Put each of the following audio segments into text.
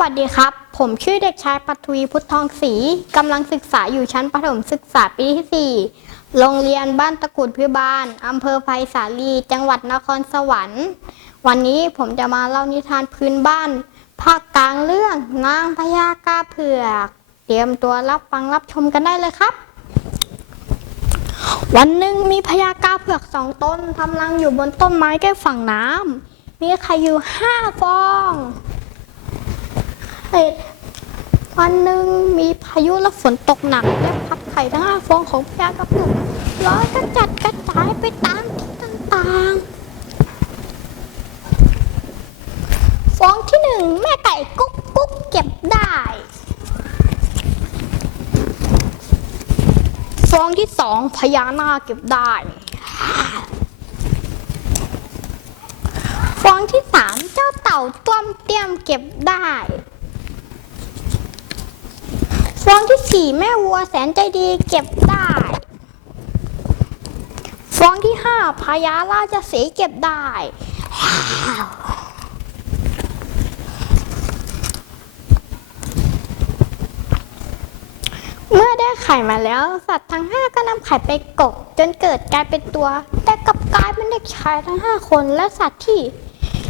วัสดีครับ ผมชื่อเด็กชายปัทวีพุทธทองศรีกำลังศึกษาอยู่ชั้นประถมศึกษาปีที่ 4 โรงเรียนบ้านตะกุดพิบาลอำเภอไผ่สาลี จังหวัดนครสวรรค์ วันนี้ผมจะมาเล่านิทานพื้นบ้าน ภาคกลางเรื่องนางพญากาเผือก เตรียมตัวรับฟังรับชมกันได้เลยครับ วันหนึ่งมีพญากาเผือกสองต้นทำรังอยู่บนต้นไม้ใกล้ฝั่งน้ำมีไข่อยู่ห้าฟอง เหตุวันหนึ่งมีพายุและฝนตกหนักและพัดไข่ทั้งห้าฟองของพญากระปุกลอยกระจัดกระจายไปตามทิศต่างๆ ฟองที่หนึ่งแม่ไก่กุ๊กกุ๊กเก็บได้ ฟองที่สองพญานาคเก็บได้ฟองที่สามเจ้าเต่าต้วมเตี้ยมเก็บได้ ฟองที่สี่แม่วัวแสนใจดีเก็บได้ ฟองที่ห้าพญาราชสีเก็บได้ เมื่อได้ไข่มาแล้ว สัตว์ทั้งห้าก็นำไข่ไปกบ จนเกิดกลายเป็นตัว แต่กลับกลายเป็นเด็กชายทั้งห้าคนและสัตว์ที่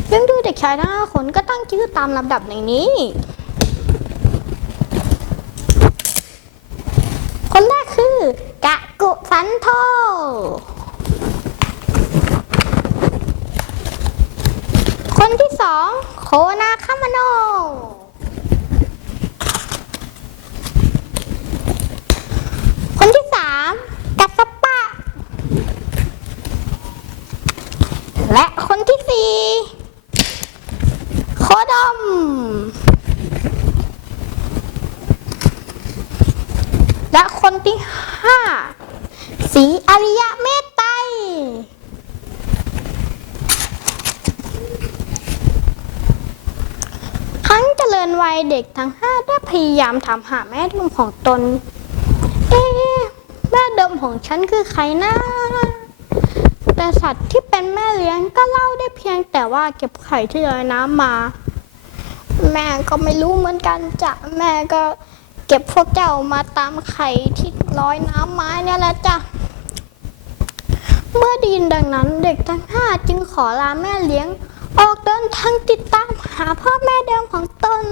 เลี้ยงดูเด็กชายทั้งห้าคนก็ตั้งชื่อตามลำดับในนี้แรกคือกะกุสั นโทคนที่สองโคนาคามโน คนที่สามกัสสปะ และคนที่สี่โคดม และคนที่ห้า สีอริยะเมตไตรครั้งเจริญวัยเด็กทั้งห้าได้พยายามถามหาแม่เดิมของตน เอ๊แม่เดิมของฉันคือใครนะแต่สัตว์ที่เป็นแม่เลี้ยงก็เล่าได้เพียงแต่ว่าเก็บไข่ที่ลอยน้ำมา แม่ก็ไม่รู้เหมือนกันจ้ะแม่ก็เก็บพวกเจ้ามาตามไข่ที่ ลอยน้ำไมาเนี่ยแหละจ้ะ เมื่อไดยินดังนั้นเด็กทั้งห้าจึงขอลาแม่เลี้ยง ออกเดินทางติดตามหาพ่อแม่เดิมของตน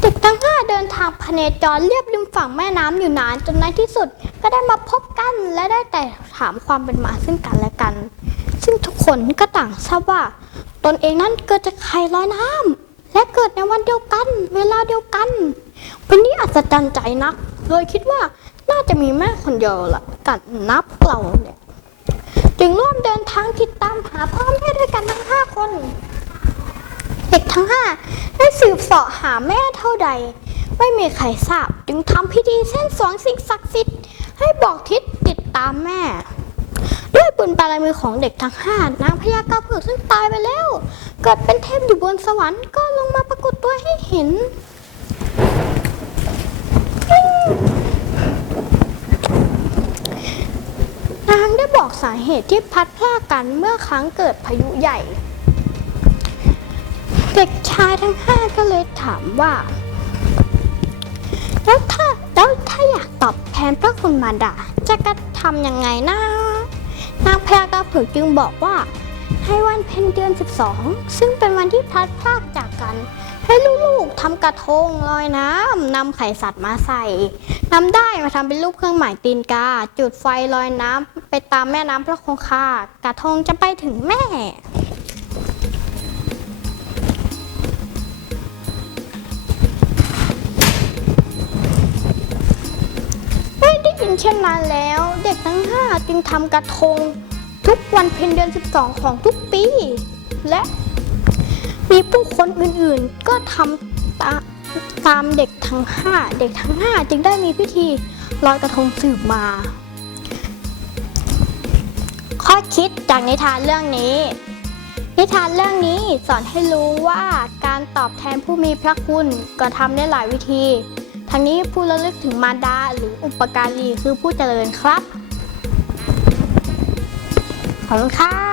เด็กทั้งห้าเดินทางพเนจรเรียบริมฝั่งแม่น้ำอยู่นานจนในที่สุดก็ได้มาพบกันและได้แต่ถามความเป็นมาซึ่งกันและกัน ซึ่งทุกคนก็ต่างทราบว่า ตนเองนั้นเกิดจากไข่ลอยน้ำและเกิดในวันเดียวกัน เวลาเดียวกัน เป็นที่อัศจรรย์ใจนัก เลยคิดว่าน่าจะมีแม่คนเดียวละกันนับเราเนี่ย จึงร่วมเดินทางติดตามหาพ่อแม่ด้วยกันทั้งห้าคน เด็กทั้งห้าได้สืบเสาะหาแม่เท่าใด ไม่มีใครทราบ จึงทำพิธีเส้นสวงสิ่งศักดิ์สิทธิ์ให้บอกทิศติดตามแม่ ด้วยบุญบารมีของเด็กทั้งห้านางพญากาเผือกซึ่งตายไปแล้ว เกิดเป็นเทพอยู่บนสวรรค์ก็ลงมาปรากฏตัวให้เห็นางได้บอก สาเหตุที่พัดพรากกันเมื่อครั้งเกิดพายุใหญ่ เด็กชายทั้งห้าก็เลยถามว่า แล้วถ้าแล้วถ้าอยากตอบแทนพระคุณมารดาจะกระทำยังไงนะนางพญากาเผือจึงบอกว่า ให้วันเพ็ญเดือน 12 ซึ่งเป็นวันที่พัดพรากจากกัน ให้ลูกๆทำกระทงลอยน้ำนำไข่สัตว์มาใส่นำได้มาทำเป็นรูปเครื่องหมายตีนกา จุดไฟลอยน้ำไปตามแม่น้ำพระคงคากระทงจะไปถึงแม่เมื่อได้ยินเช่นนั้นแล้ว เด็กทั้งห้าจึงทำกระทง ทุกวันเพ็ญเดือน 12 ของทุกปี และ มีผู้คนอื่นๆ ก็ทำตาตามเด็กทั้งห้าเด็กทั้งห้าจึงได้มีพิธีลอยกระทงสืบมา ข้อคิดจากนิทานเรื่องนี้ นิทานเรื่องนี้สอนให้รู้ว่าการตอบแทนผู้มีพระคุณก็ทำได้หลายวิธี ทั้งนี้ผู้ระลึกถึงมารดาหรืออุปการีคือผู้เจริญครับ ขอบคุณครับ